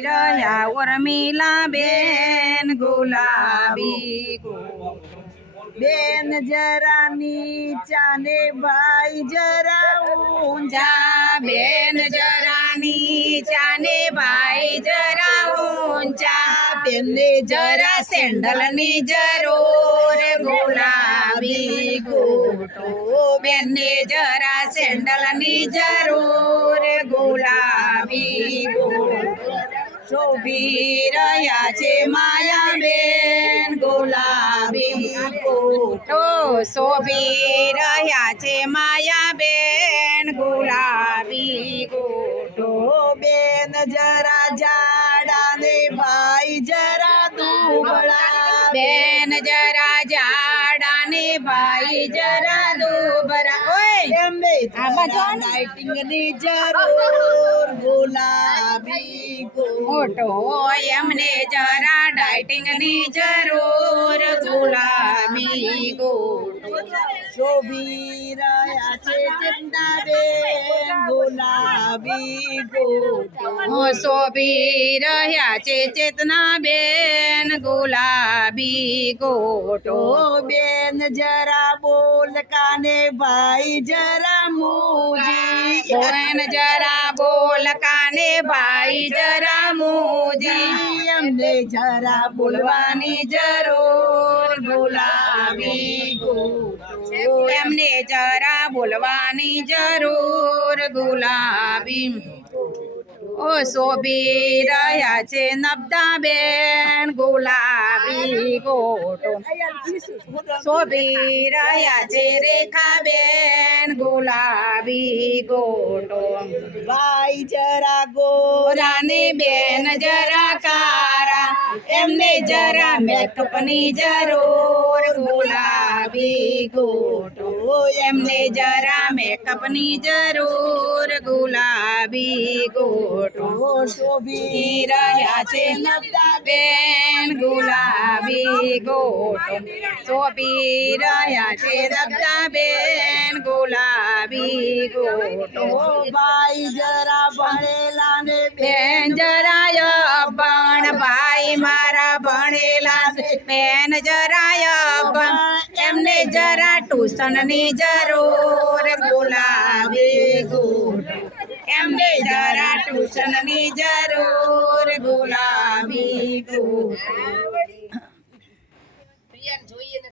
રહ્યા ઉર્મિલા બેન ગુલાબી બેન જરા નીચા ને ભાઈ જરા ઊંચા. બેન જરા નીચા ને ભાઈ જરા ઊંચા. બેનને જરા સેન્ડલ ની જરૂર ગુલાબી ગોટો. બેનને જરા સેન્ડલ ની જરૂર ગુલાબી ગોટો. શોભી રહ્યા છે માયાબેન ગુલાબી ગોટો. શોભી રહ્યા છે માયાબેન ગુલાબી ગોટો. બેન જરા જાડા ને ભાઈ જરા દુબળા. બેન જરા જાડા ને ભાઈ જરા દુબળા. ઓય એમને આ બાજુ લાઇટિંગ ની જરૂર ગુલાબી ગોટો. એમને જરા ડાઇટિંગ ની જરૂર ગુલાબી ગોટો. શોભી રહ્યા છે ચિંતાબેન ગુલાબી ગોટો. શોભી રહ્યા છે ચેતનાબેન ગુલાબી ગોટો. બેન જરા બોલ કાને ભાઈ જરા મૂજી. બેન જરા બોલ કાને ભાઈ જરા મૂજી. એમને જરા બોલવાની જરૂર ગુલાબી ગોટો. એમને જરા બોલવાની જરૂર ગુલાબી. ઓ શોભી રહ્યા છે નબદાબેન ગુલાબી ગોટો. શોભી રહ્યા છે રેખાબેન ગુલાબી ગોટો. ભાઈ જરા ગોરા રાને બેન જરા કારા. એમને જરા મેકઅપની જરૂર ગુલાબી ગોટો. એમને જરા મેકઅપની જરૂર ગુલાબી ગોટો. શોભી રહ્યા છે નબદાબેન ગુલાબી ગોટો. શોભી રહ્યા છે નબદાબેન ગુલાબી ગોટો. ભાઈ જરા ભણેલા ને બેન જરાય પણ ભાઈ મારા ભણેલા. બેન જરાય પણ એમને જરા ટ્યુશનની જરૂર ગુલાબી ગોટો. એમને જરા ટ્યુશનની જરૂર ગુલાબી ગોટો.